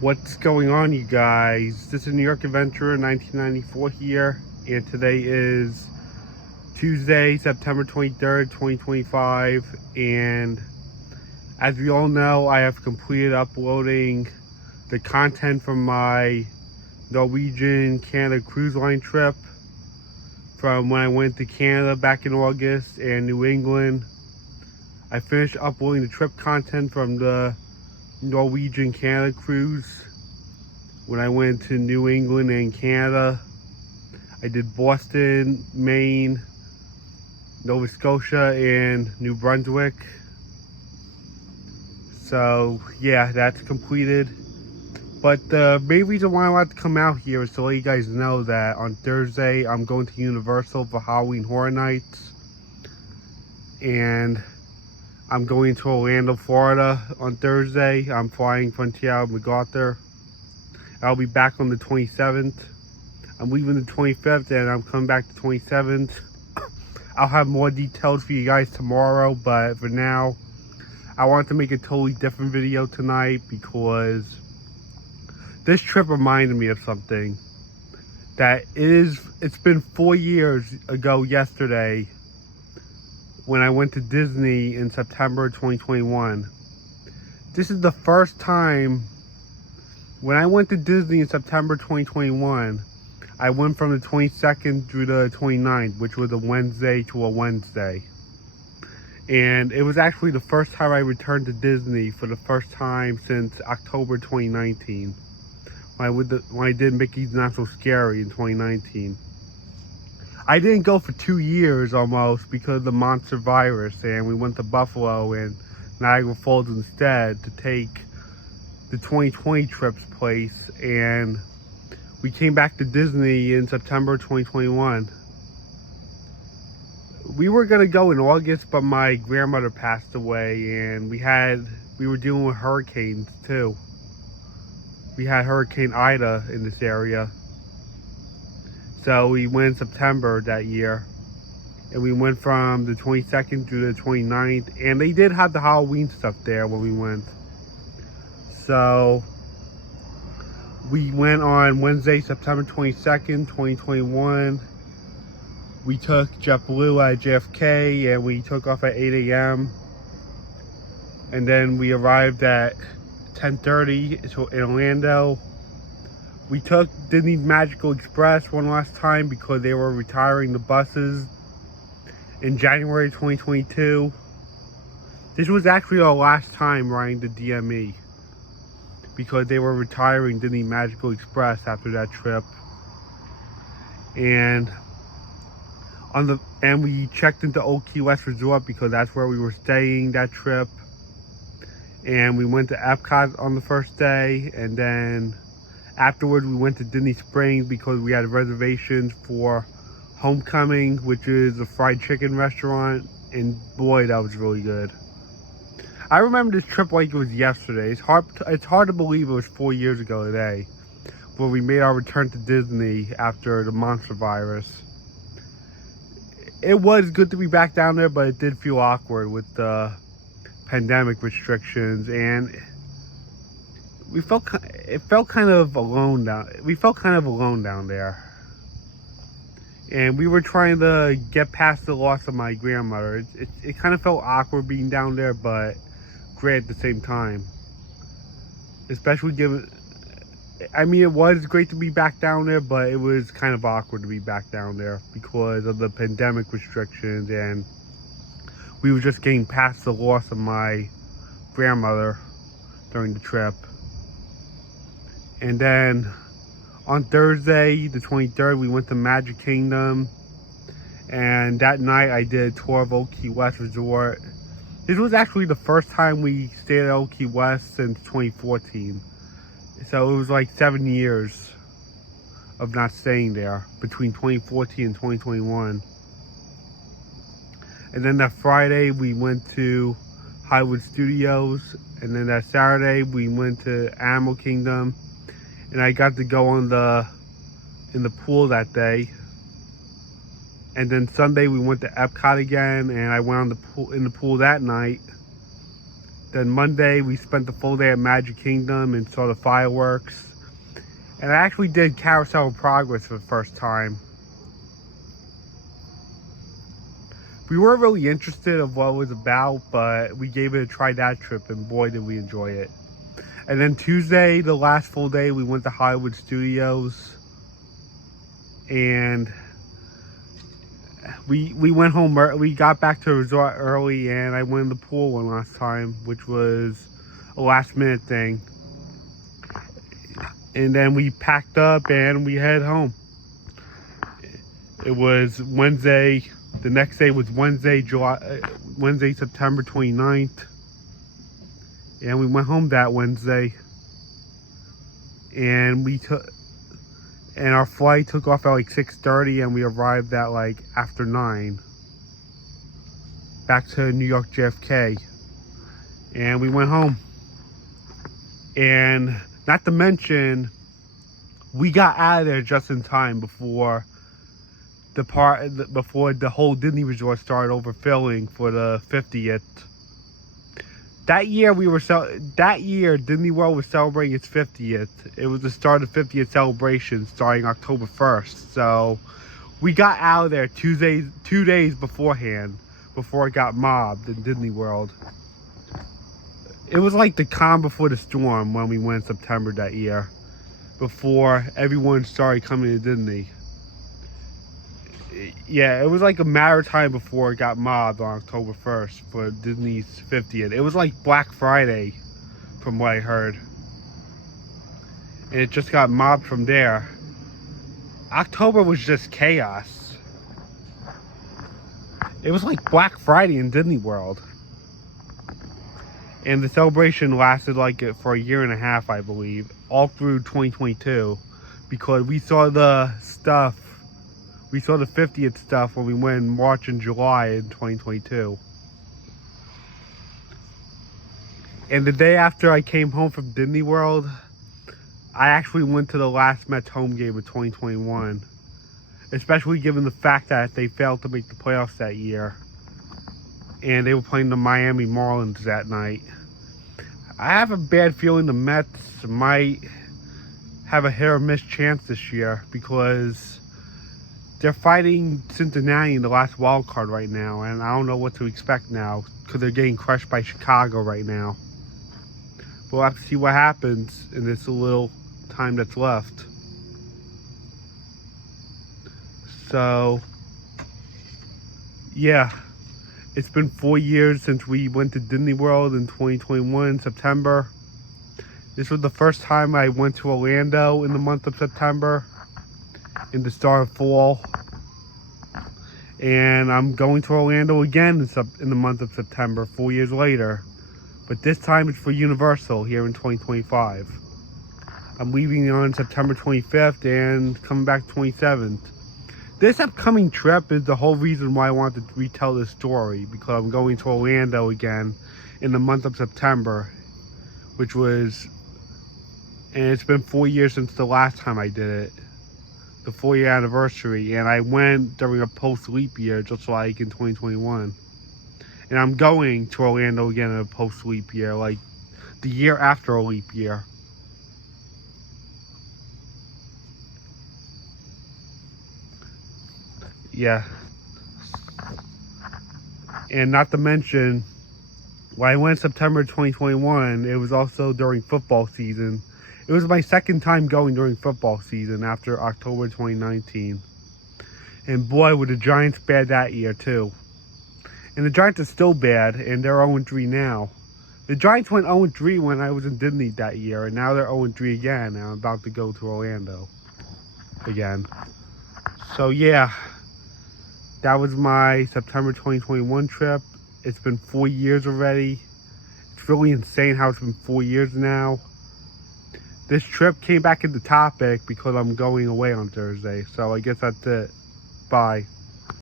What's going on, you guys? This is New York Adventurer 1994 here, and today is Tuesday, September 23rd, 2025, and as we all know, I have completed uploading the content from my Norwegian Canada cruise line trip from when I went to Canada back in August and New England. I finished uploading the trip content from the Norwegian Canada cruise when I went to New England and Canada. I did Boston, Maine, Nova Scotia, and New Brunswick. So yeah, that's completed. But the main reason why I wanted to come out here is to let you guys know that on Thursday I'm going to Universal for Halloween Horror Nights, and I'm going to Orlando, Florida on Thursday. I'm flying Frontier MacArthur. I'll be back on the 27th. I'm leaving the 25th and I'm coming back the 27th. I'll have more details for you guys tomorrow, but for now, I wanted to make a totally different video tonight because this trip reminded me of something. It's been 4 years ago yesterday when I went to Disney in September 2021. This is the first time when I went to Disney in September 2021, I went from the 22nd through the 29th, which was a Wednesday to a Wednesday. And it was actually the first time I returned to Disney for the first time since October 2019, when I did Mickey's Not So Scary in 2019. I didn't go for 2 years almost because of the monster virus, and we went to Buffalo and Niagara Falls instead to take the 2020 trip's place, and we came back to Disney in September 2021. We were gonna go in August, but my grandmother passed away, and we were dealing with hurricanes too. We had Hurricane Ida in this area. So we went in September that year, and we went from the 22nd to the 29th, and they did have the Halloween stuff there when we went. So we went on Wednesday, September 22nd, 2021. We took JetBlue at JFK, and we took off at 8 a.m. And then we arrived at 10:30 in Orlando. We took Disney's Magical Express one last time because they were retiring the buses in January 2022. This was actually our last time riding the DME because they were retiring Disney Magical Express after that trip. And we checked into Old Key West Resort because that's where we were staying that trip. And we went to Epcot on the first day, and then afterwards we went to Disney Springs because we had reservations for Homecoming, which is a fried chicken restaurant, and boy, that was really good. I remember this trip like it was yesterday. It's hard to believe it was 4 years ago today when we made our return to Disney after the monster virus. It was good to be back down there, but it did feel awkward with the pandemic restrictions, and we felt kind of alone down there. And we were trying to get past the loss of my grandmother. It kind of felt awkward being down there, but great at the same time. Especially given, it was great to be back down there, but it was kind of awkward to be back down there because of the pandemic restrictions, and we were just getting past the loss of my grandmother during the trip. And then on Thursday, the 23rd, we went to Magic Kingdom, and that night I did a tour of Old Key West Resort. This was actually the first time we stayed at Old Key West since 2014. So it was like 7 years of not staying there between 2014 and 2021. And then that Friday we went to Hollywood Studios, and then that Saturday we went to Animal Kingdom, and I got to go in the pool that day. And then Sunday we went to Epcot again, and I went in the pool that night. Then Monday, we spent the full day at Magic Kingdom and saw the fireworks. And I actually did Carousel of Progress for the first time. We weren't really interested of what it was about, but we gave it a try that trip, and boy, did we enjoy it. And then Tuesday, the last full day, we went to Hollywood Studios. And we went home, we got back to the resort early, and I went in the pool one last time, which was a last minute thing. And then we packed up and we headed home. It was Wednesday, the next day was Wednesday, September 29th. And we went home that Wednesday. And our flight took off at like 6:30, and we arrived at like after 9. Back to New York JFK. And we went home. And not to mention, we got out of there just in time before the whole Disney resort started overfilling for the 50th. That year, Disney World was celebrating its 50th. It was the start of 50th celebration starting October 1st. So we got out of there 2 days beforehand, before it got mobbed in Disney World. It was like the calm before the storm when we went in September that year, before everyone started coming to Disney. Yeah, it was like a matter of time before it got mobbed on October 1st for Disney's 50th. It was like Black Friday, from what I heard. And it just got mobbed from there. October was just chaos. It was like Black Friday in Disney World. And the celebration lasted like it for a year and a half, I believe, all through 2022, because we saw the 50th stuff when we went in March and July in 2022. And the day after I came home from Disney World, I actually went to the last Mets home game of 2021, especially given the fact that they failed to make the playoffs that year. And they were playing the Miami Marlins that night. I have a bad feeling the Mets might have a hit or miss chance this year, because they're fighting Cincinnati in the last wild card right now, and I don't know what to expect now, because they're getting crushed by Chicago right now. We'll have to see what happens in this little time that's left. So, yeah. It's been 4 years since we went to Disney World in 2021 in September. This was the first time I went to Orlando in the month of September, in the start of fall. And I'm going to Orlando again in the month of September, 4 years later. But this time it's for Universal here in 2025. I'm leaving on September 25th and coming back 27th. This upcoming trip is the whole reason why I wanted to retell this story, because I'm going to Orlando again in the month of September, and it's been 4 years since the last time I did it, the 4-year anniversary, and I went during a post-leap year, just like in 2021. And I'm going to Orlando again in a post-leap year, like the year after a leap year. Yeah. And not to mention, when I went September 2021, it was also during football season. It was my second time going during football season after October 2019. And boy, were the Giants bad that year too. And the Giants are still bad, and they're 0-3 now. The Giants went 0-3 when I was in Disney that year, and now they're 0-3 again, and I'm about to go to Orlando again. So yeah. That was my September 2021 trip. It's been 4 years already. It's really insane how it's been 4 years now. This trip came back into topic because I'm going away on Thursday. So I guess that's it. Bye.